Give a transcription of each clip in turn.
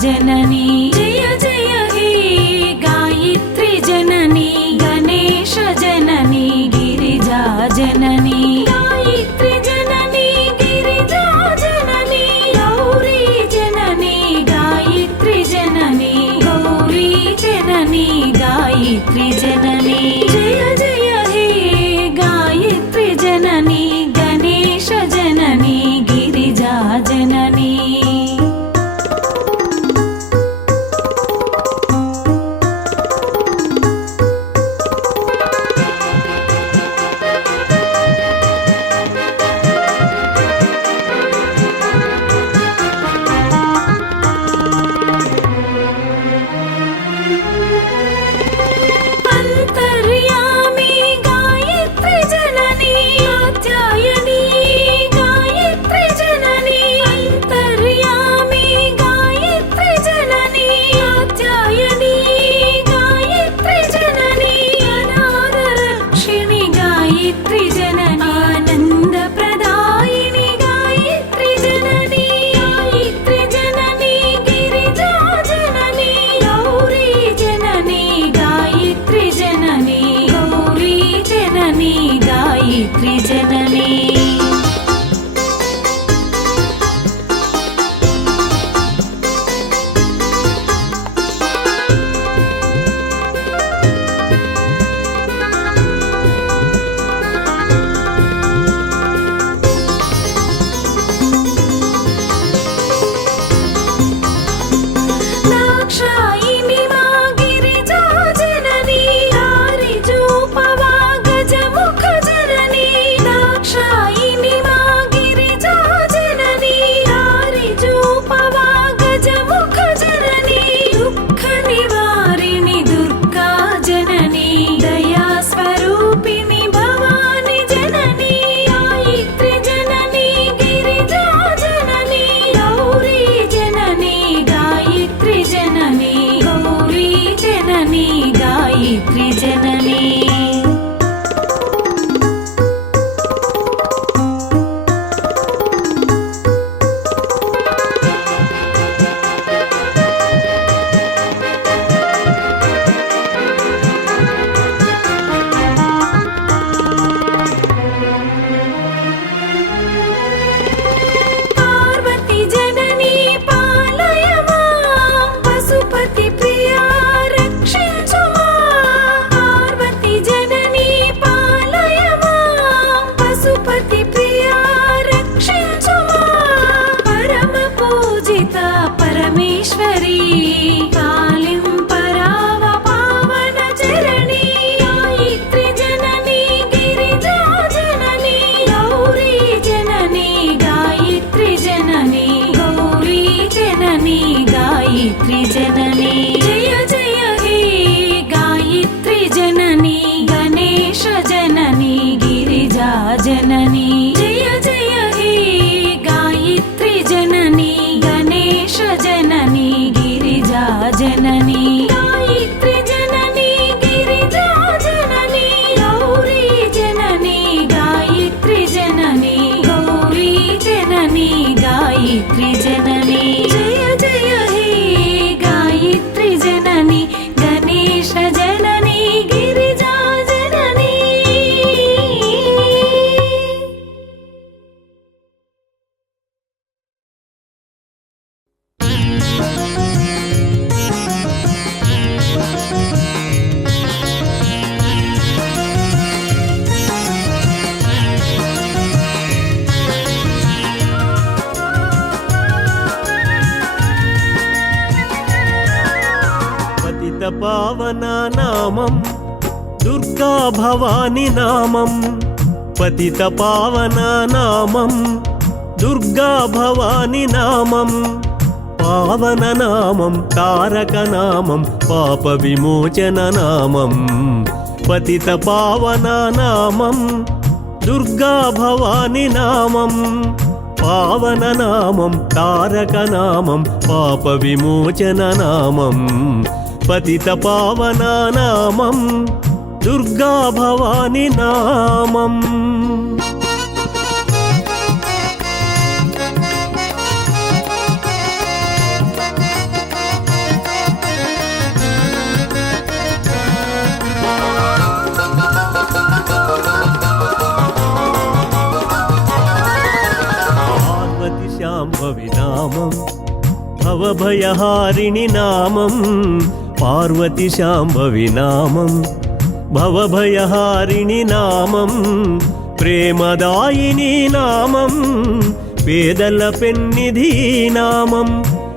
जननी जय जय हे गायत्री जननी गणेश जननी गिरिजा जननी गायत्री जननी गिरिजा जननी गौरी जननी गायत्री जननी गौरी जननी गायत्री जननी जय जय हे गायत्री जननी गणेश जननी गिरिजा जननी गायत्री जननी गायत्री जननी गायत्री जननी जय जय हे गायत्री जननी गणेश जननी गिरिजा जननी जय जय हे गायत्री जननी गणेश जननी गिरिजा जननी गायत्री जननी गिरिजा जननी गौरी जननी गायत्री जननी गौरी जननी गायत्री जननी जय जय गायत्री जननी गणेश जननी गिरिजा जननी पावना नामं दुर्गा भवानी नामं पतित पावना नामं दुर्गा भवानी नामं पावन नामं तारक नामं पाप विमोचन नामं पतित पावना नामं दुर्गा भवानी नामं पावन नामं तारक नामं पाप विमोचन नामं पतित पावना नामं दुर्गा भवानी नामं భవభయహారిణి నామం పార్వతి శాంభవి నామం భవభయహారిణి నామం ప్రేమదాయిని నామం పేదల పెన్నిధి నామం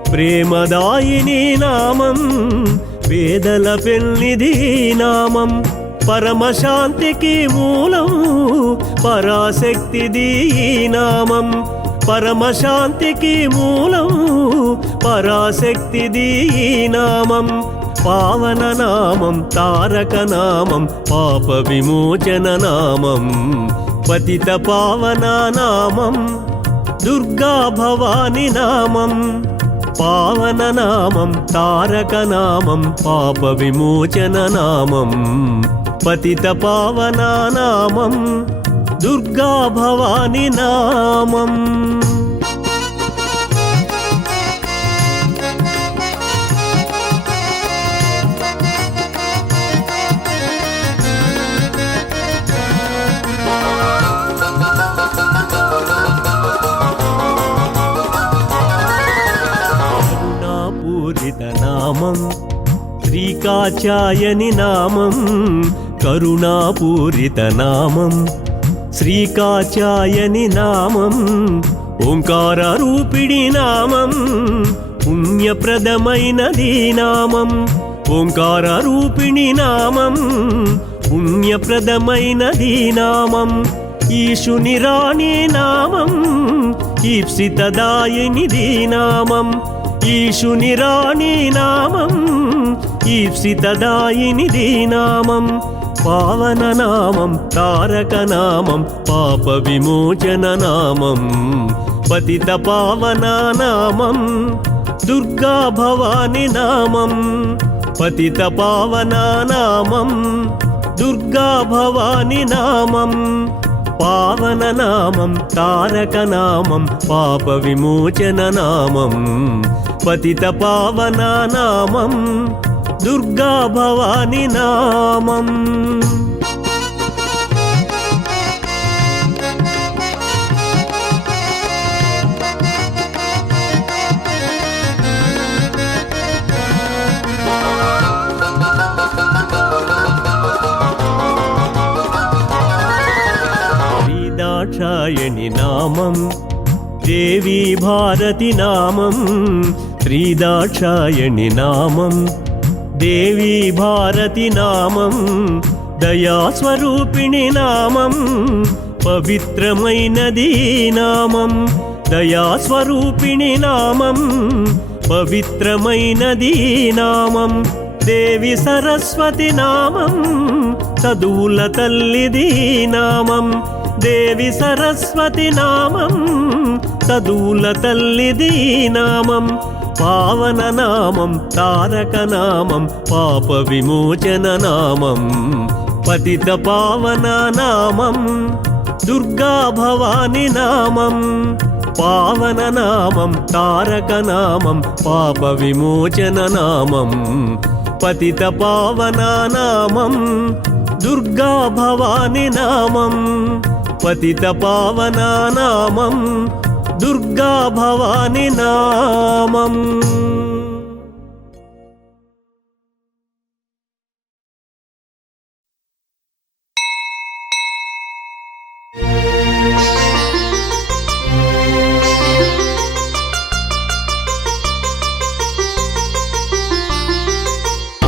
ప్రేమదాయిని నామం పేదల పెన్నిధి నామం పరమశాంతికి మూలం పరాశక్తిది నామం పరమశాంతికి మూలం పరాశక్తిది నామం పావన నామం తారక నామం పాప విమోచన నామం పతిత పావన నామం దుర్గా భవాని నామం పావన నామం తారక నామం పాప విమోచన నామం పతిత పావన నామం దుర్గా భవాని నామం నామం శ్రీకాచాయని నామం కరుణాపూరిత నామం శ్రీకాచాయని నామం ఓంకార రూపిణి నామం పుణ్యప్రదమైనది నామం ఓంకార రూపిణి నామం పుణ్యప్రదమైనది నామం ఈశుని రాణి నామం ఈప్సితదాయినిది నామం ఈశుని రాణి నామం ఈప్సితదాయినిది నామం పావన నామం తారక నామం పాప విమోచన నామం పతిత పావన నామం దుర్గా భవాని నామం పతిత పావన నామం దుర్గా భవాని నామం పావన నామం తారక నామం పాప విమోచన నామం పతిత పావన నామం దుర్గా భవాని నామం శ్రీదాక్షాయణి నామం దేవీ భారతి నామం శ్రీదాక్షాయణి నామం దేవీ భారతి నామం దయాస్వరూపిణి నామం పవిత్రమైనది నామం దయాస్వరూపిణి నామం పవిత్రమైనది నామం దేవి సరస్వతి నామం చదువుల తల్లిది నామం దేవి సరస్వతి నామం చదువుల తల్లిది నామం పావన నామం తారక నామం పాప విమోచన నామం పతిత పావన నామం దుర్గా భవాని నామం పావన నామం తారక నామం పాప విమోచన నామం పతిత పావన నామం దుర్గా భవాని నామం పతిత పావన నామం దుర్గా భవాని నామం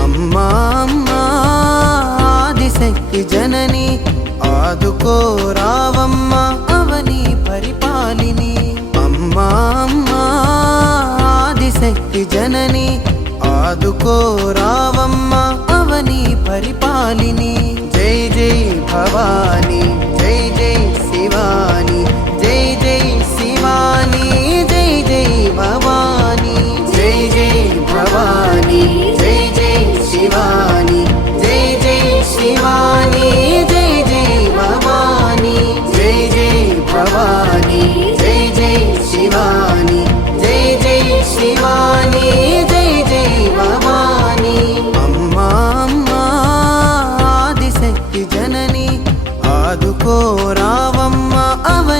అమ్మా అమ్మా ఆదిశక్తి జనని ఆదుకో రావమ్మ అవని పరిపాలిని అమ్మా అమ్మా ఆదిశక్తి జనని ఆదుకో రావమ్మ అవని పరిపాలిని జై జై భవాని జై జై శివాని జై జై శివాని జై జై భవాని జై జై భవాని జై జై శివాని జై జై శివాని జై జై భవాని జై జై భవాని జై జై శివాని జై జై శివాని జై జై భవాని అమ్మా అమ్మా ఆదిశక్తి జనని ఆదుకో రావమ్మ అవని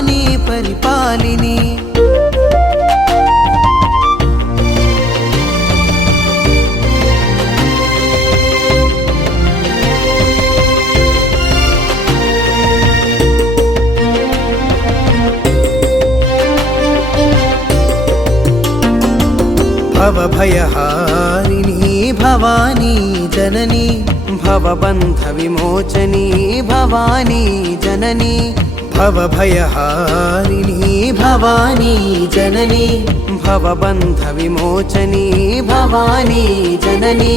భవభయహారిణి భవానీ జనని భవబంధ విమోచని భవానీ జనని భవభయహారిణి భవానీ జనని భవబంధ విమోచని భవానీ జనని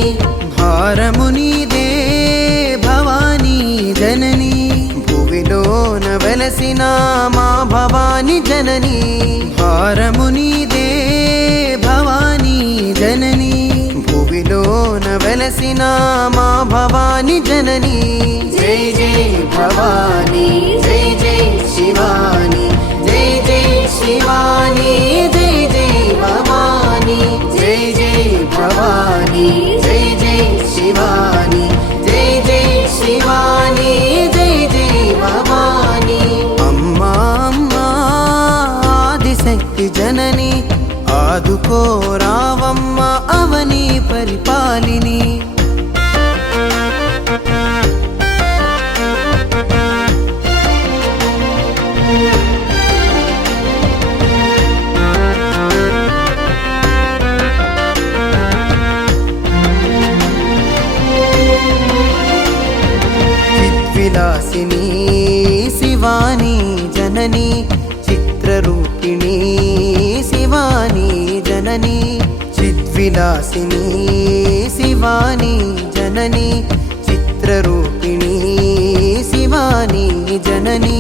భారమునిదే భవానీ జనని భువిలోన వెలసిన మా భవానీ జనని భారమునిదే భవానీ జనని భువిలోన వెలసిన మా భవానీ జనని జై జై భవానీ జై జై శివాని జై జై శివాని జై జై భవానీ జై జై భవానీ జై జై శివాని జై జై శివాని జై జై భవానీ అమ్మా అమ్మా ఆదిశక్తి జనని ఆదుకో రావమ్మ అవని పరిపాలిని విలాసిని శివాని జనని చిత్రరూపిణి శివాని జనని చిద్విలాసిని శివాని జనని చిత్రరూపిణి శివాని జనని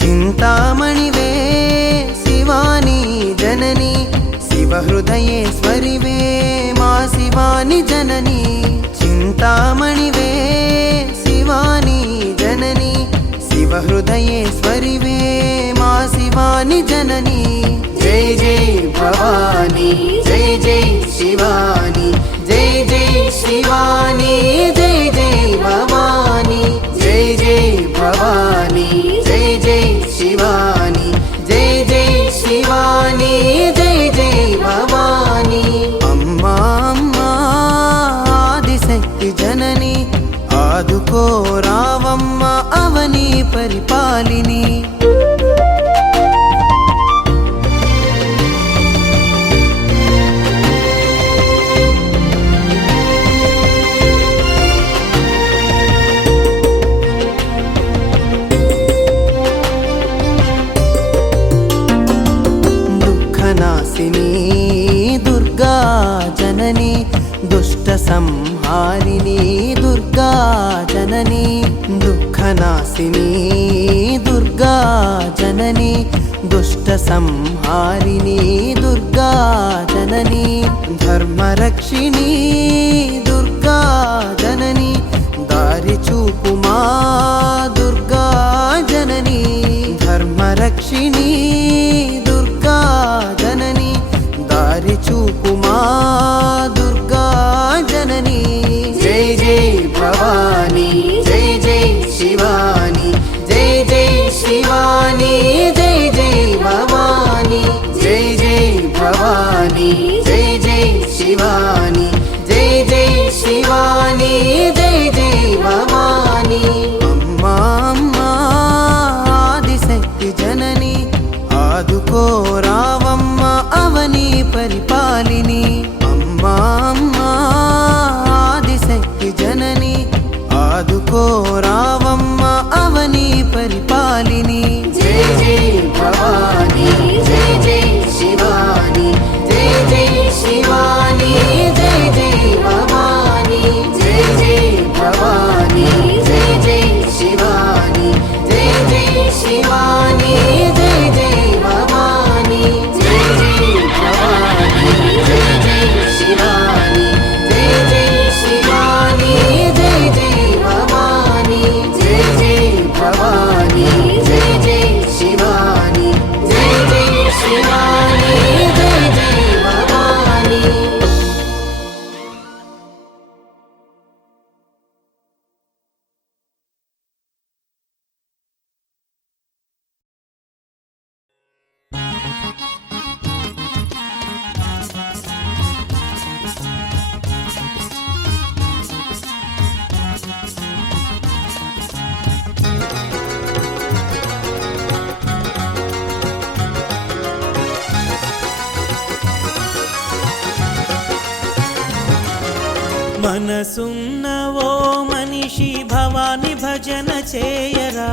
చింతామణివే శివాని జనని శివహృదయేశ్వరివే మా శివాని జనని చింతామణివే శివాని జనని శివహృదయేశ్వరివే మా శివాని జనని జై జై భవానీ జై జై శివాని జై జై శివాని జై జై భవానీ జై జై భవానీ జై జై శివాని జై జై శివాని జై జై భవానీ అమ్మా అమ్మా ఆదిశక్తి జనని ఆదుకో రావమ్మ అవని పరిపాలిని దుఃఖనాశిని దుర్గా జనని దుష్ట సంహారిణి దుర్గా జనని దుఃఖనాశిని దుర్గా జనని దుష్ట సంహారిణి దుర్గా జనని ధర్మరక్షిణి దుర్గా జనని దారి చూపుమా దుర్గా జనని ధర్మరక్షిణి దుర్గా జనని దారి చూపుమా దుర్గా జనని జై జై భవానీ జై జై శివాని జై జై శివాని జై జై భవానీ జై జై భవానీ జై జై శివాని జై జై శివాని జై జై భవానీ అమ్మా అమ్మా ఆదిశక్తి జనని ఆదుకో రావమ్మ అవని పరిపాలిని అమ్మా అమ్మా ఆదిశక్తి జనని ఆదుకో రావమ్మ అవని పరిపాలిని జై జై భవానీ జై జై శివాని జై జై శివాని జై మనసున్న ఓ మనిషి భవాని భజన చేయరా,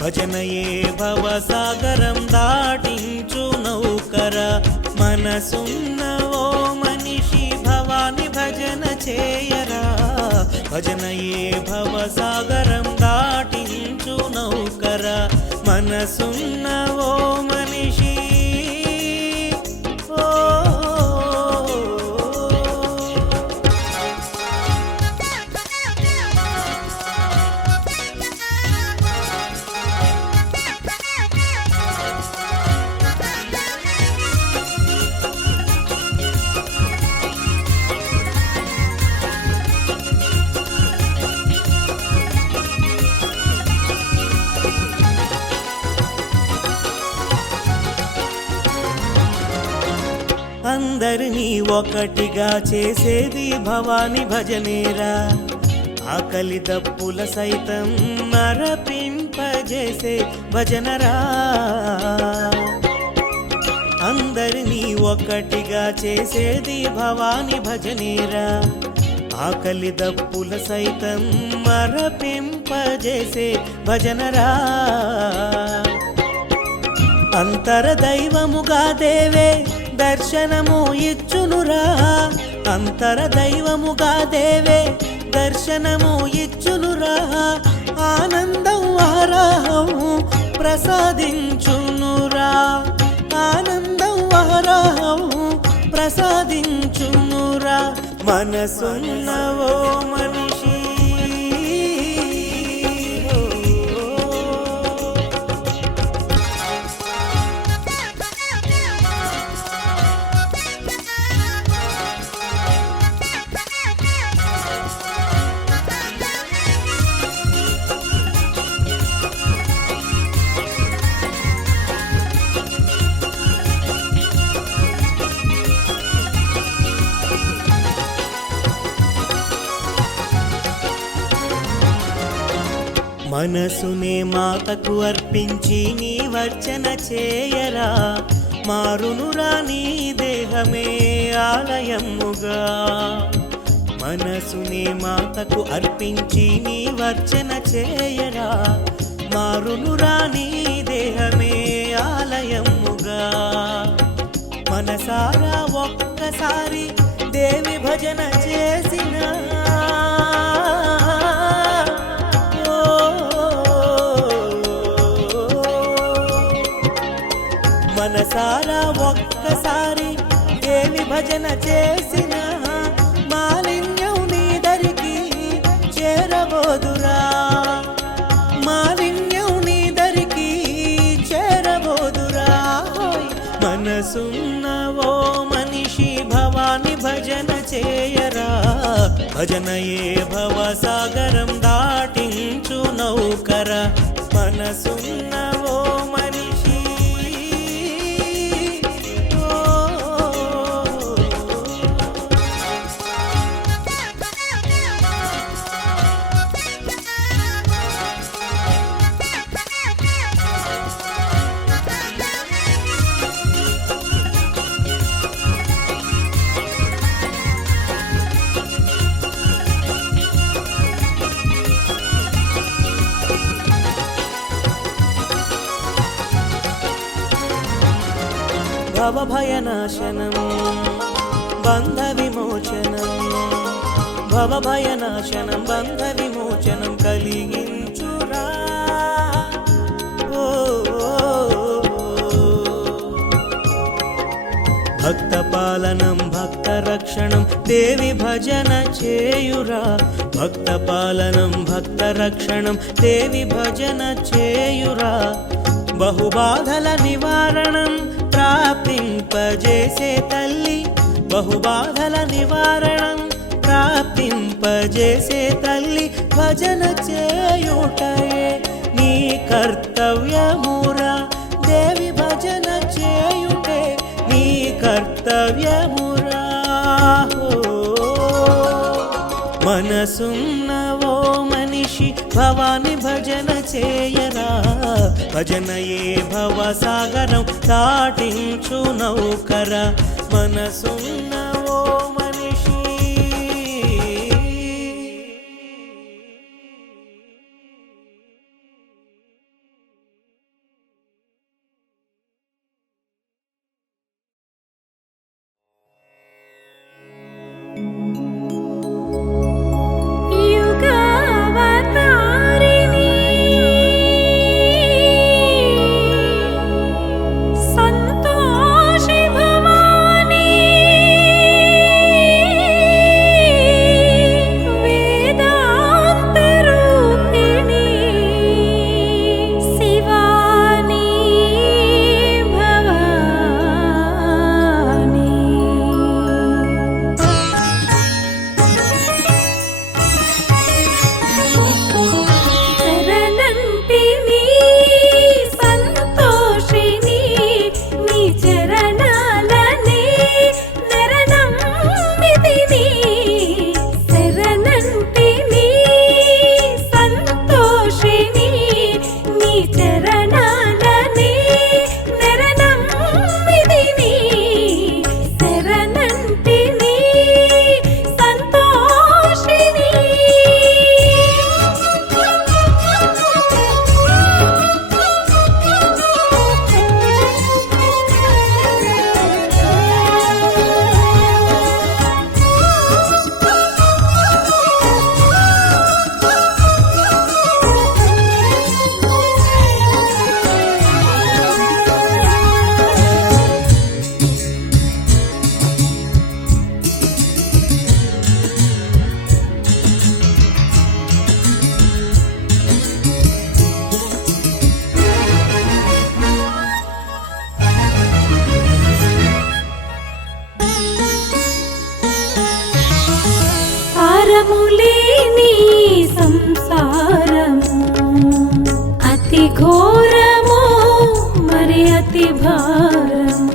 భజనయే భవసాగరం దాటించు నౌకర. మనసున్న ఓ మనిషి భవాని భజన చేయరా, భజనయే భవసాగరం దాటించు నౌకర. మనసున్న ఓ మనిషి అందరినీ ఒకటిగా చేసేది భవాని భజనేరా, ఆకలి దప్పుల సైతం మరపింపజేసే భజనరా. అందరినీ ఒకటిగా చేసేది భవాని భజనేరా, ఆకలి దప్పుల సైతం మరపింపజేసే భజనరా. అంతర దైవముగా దేవే దర్శనము ఇచ్చునురా, అంతర దైవముగా దేవే దర్శనము ఇచ్చునురా. ఆనందం ఆరాహం ప్రసాదించునురా, ఆనందం ఆరాహం ప్రసాదించునురా. మనసున్న ఓ మనిషి మనసునే మాతకు అర్పించి నీ వర్చన చేయరా, మారునురా నీ దేహమే ఆలయముగా. మనసునే మాతకు అర్పించి నీ వర్చన చేయరా, మారునురా నీ దేహమే ఆలయముగా. మనసారా ఒక్కసారి దేవి భజన చేసిన మనసారా ఒక్కసారి దేవి భజన చేసిన మాలిన్యం నీ దరికి చేరబోదురా, మాలిన్యం నీ దరికి చేరబోదురా. మనసున్న ఓ మనిషి భవాని భజన చేయరా, భజనయే భవసాగరం దాటించు నౌకర. మనసున్న ఓ మనిషి భవభయనాశనం బంధ విమోచనం, భవభయనాశనం బంధ విమోచనం కలిగించురా. భక్త పాలనం భక్త రక్షణం దేవి భజన చేయురా, భక్త పాలనం భక్త రక్షణం దేవి భజన చేయురా. బహుబాధల నివారణం ప్రాప్తింపజేసే తల్లి, బహుబాధల నివారణం ప్రాప్తింపజేసే తల్లి. భజన చేయుటయే నీ కర్తవ్యమురా, దేవి భజన చేయుటే నీ కర్తవ్యమురా. మనసున్న ఓ మనిషి భవాని భజన చేయరా, భజనయే భవసాగరం దాటించు నౌకర. మనసున్న ఓ మనిషి యుగావతారిణి సంతోషి భవాని వేదాంత రూపిణి శివాని భవాని శరణంటిని సంతోషిని నీ చరణాలనే నరణమ్మితిని శరణంటిని సంతోషిని నీ చరణాలనే నరణమ్మితిని శరణంటిని సంతోషిని సారములేని సంసారము అతి ఘోరము మరి అతి భారము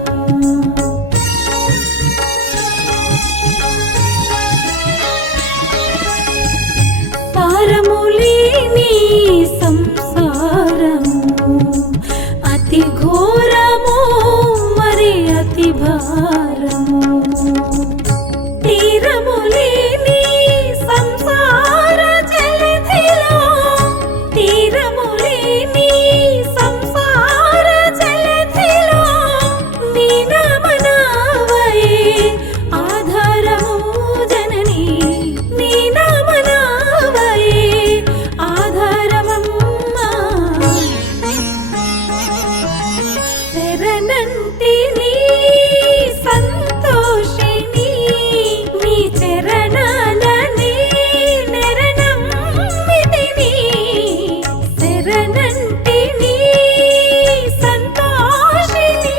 సారములేని సంసారము అతి ఘోరము మరి అతి భారము తీరములేని సంసార జలధిలో తీరములేని సంసార జలధిలో నీ నామనావయే ఆధారము జనని నీ నామనావయే ఆధారమమ్మా శరణంటిని సంతోషిని నీ చరణాలనే నరణమ్మితిని శరణంటిని సంతోషిని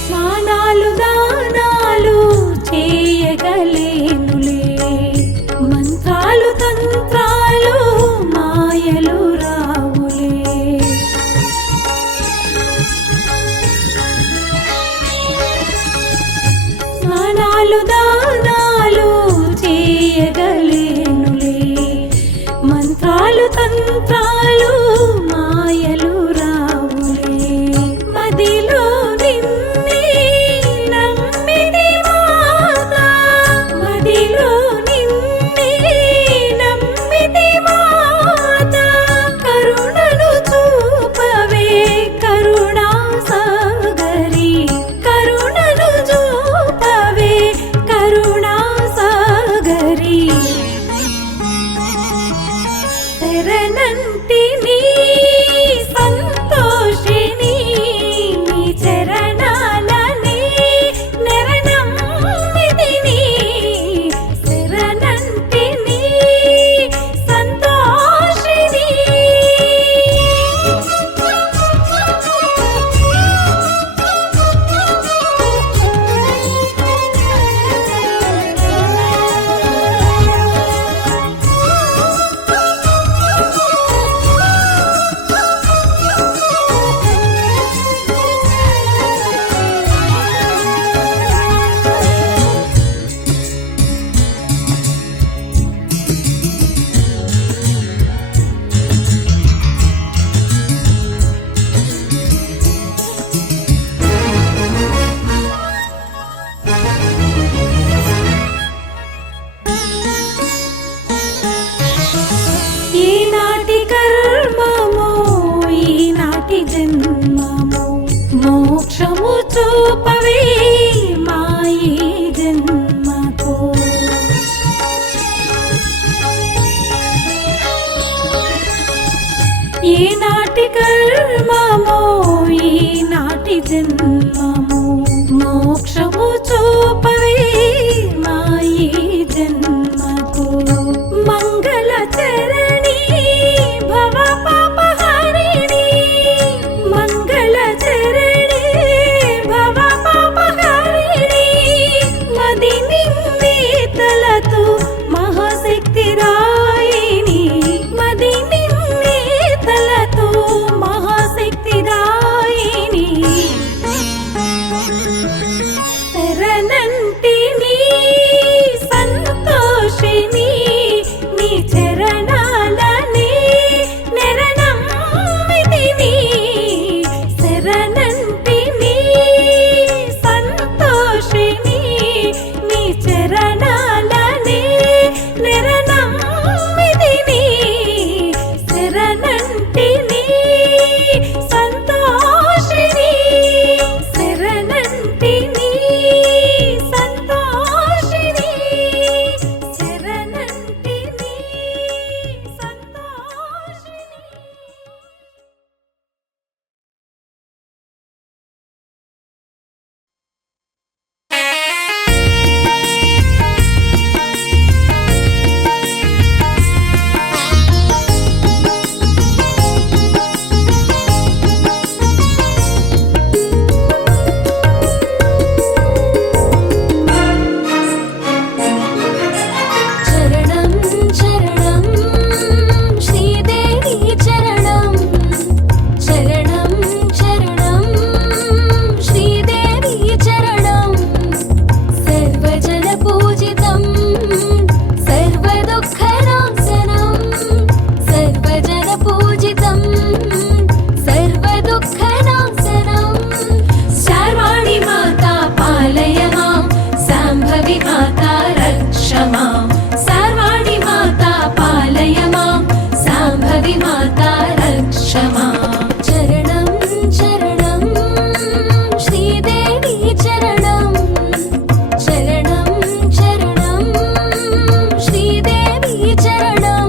స్నానాలు దానాలు చేయగలేనులే మంత్రాలు తంత్రాలు మాయలు రావులే స్నానాలు దానాలు చేయగలేనులే మంత్రాలు తంత్రాలు మాయలు రావులే మదిలో నిన్నే నమ్మితి మాత మదిలో నిన్నే నమ్మితి మాత కరుణను చూపవే కరుణా సాగరి కరుణను చూపవే కరుణా సాగరి శరణంటిని సంతోషిని నీ చరణాలనే నరణమ్మితిని శరణంటిని సంతోషిని ఈనాటి కర్మమో ఈనాటి జన్మము మోక్షము చూపవే మా ఈ జన్మకు మంగళ చరణి భవ పాపహరిణి మంగళ చరణి భవ పాపహరిణి మది నిన్నే తలతు మహాశక్తి రాయిని మది నిన్నే తలతు మహాశక్తి రాయిని శరణంటిని సంతోషిని నీ చరణాలని నెరణమ్మితిని శరణంటిని సంతోషిని నీ చరణాలని నెరణమ్మితిని శరణంటిని సంతోషిని శరణంటిని సంతోషిని శరణంటిని సంతోషిని. చరణం చరణం శ్రీదేవి చరణం చరణం చరణం శ్రీదేవి చరణం సర్వజన పూజితం సర్వదుఃఖనాశనం సర్వజన పూజితం సర్వదుఃఖనాశనం శార్వాణి మాతా పాలయ మాం శాంభవి మాతా రక్ష మాం శార్వాణి మాతా పాలయ మాం శాంభవి మాతా రక్ష మాం చరణం చరణం శ్రీదేవి చరణం చరణం చరణం శ్రీదేవి చరణం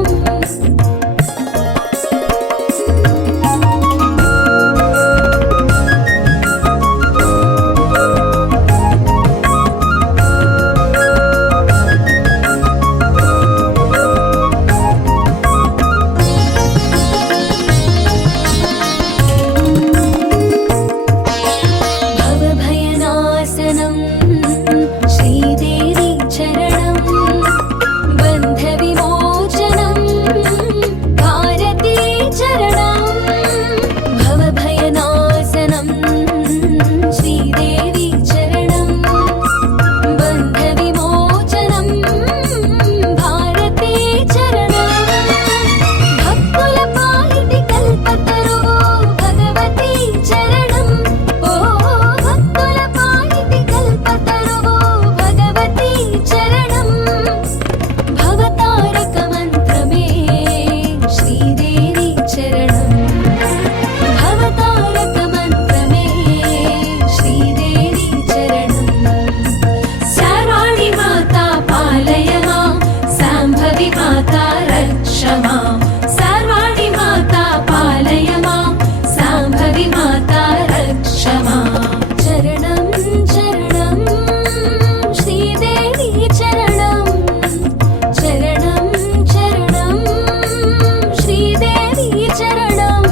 భవభయనాశనం శ్రీదేవి చరణం బంధవిమోచనం భారతీ చరణం భవభయనాశనం శ్రీదేవి చరణం బంధవిమోచనం భారతీ చరణం భక్తుల పాలిటి కల్పతరువు భగవతీ చరణం ఓ భక్తుల పాలిటి కల్పతరువు భగవతీ చరణం భవతారక మంత్రమే శ్రీదేవి చరణం భవతారక మంత్రమే శ్రీదేవి చరణం శార్వాణి మాతా పాలయ మాం శాంభవి మాతా రక్ష మాం శార్వాణి మాతా పాలయ మాం శాంభవి మాతా రక్ష మాం చరణం చరణం శ్రీదేవి చరణం చరణం చరణం శ్రీదేవి చరణం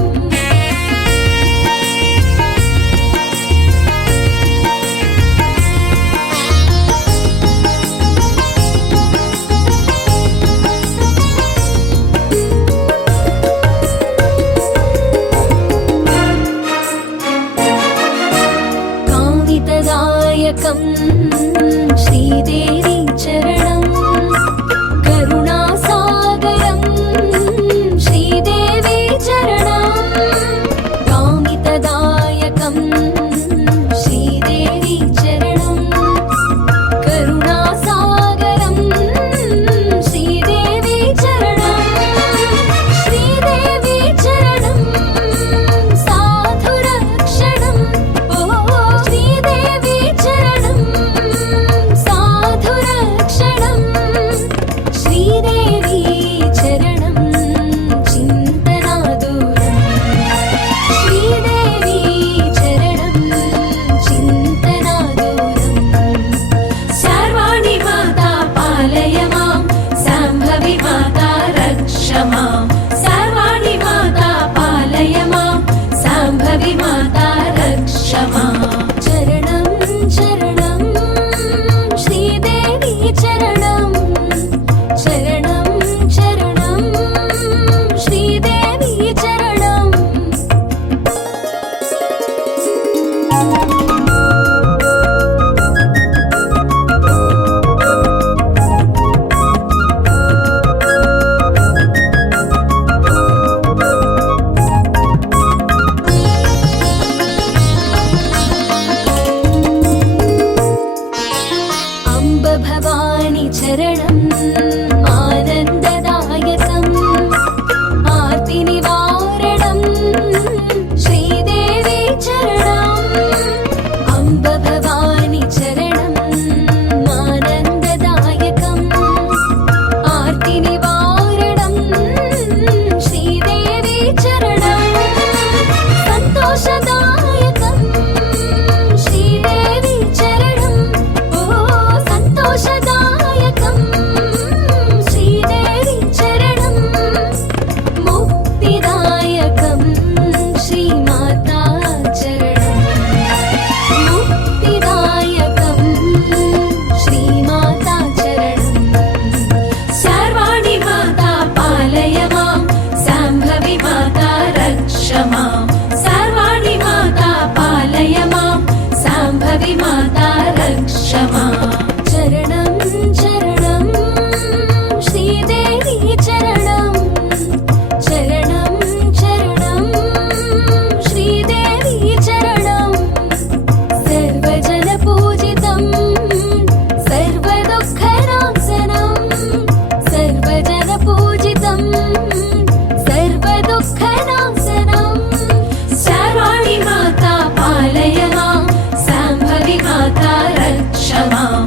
शाम्भवी माता रक्ष मां सर्वाणि माता पालय मां शाम्भवी माता रक्ष मां चरणं चरणं श्रीदेवी चरणं चरणं चरणं श्रीदेवी चरणं अम्ब भवानी चरणम् आनन्ददायकम् आर्तिनिवारणम् श्रीदेवी चरणम् अम्ब भवानी चरणम् आनन्ददायकम् आर्तिनिवारणम् श्रीदेवी चरणम् सन्तोषदायकम् श्रीदेवी चरणम् ओ सन्तोषदायकम् श्रीदेवी चरणम् मुक्तिदायकम् श्रीमाता चरणम् मुक्तिदायकम् श्रीमाता चरणम् सर्वाणि माता पालय मां शाम्भवी माता रक्ष मां सर्वाणि माता पालय मां शाम्भवी माता रक्ष मां चरणं चरणं श्रीदेवी चरणं चरणं चरणं श्रीदेवी चरणं सर्वजनपूजितं सर्वदुःखनाशनं सर्वजनपूजितं सर्वदुःखनाशनं सर्वाणि माता पालय मां शाम्भवी माता रक्ष मां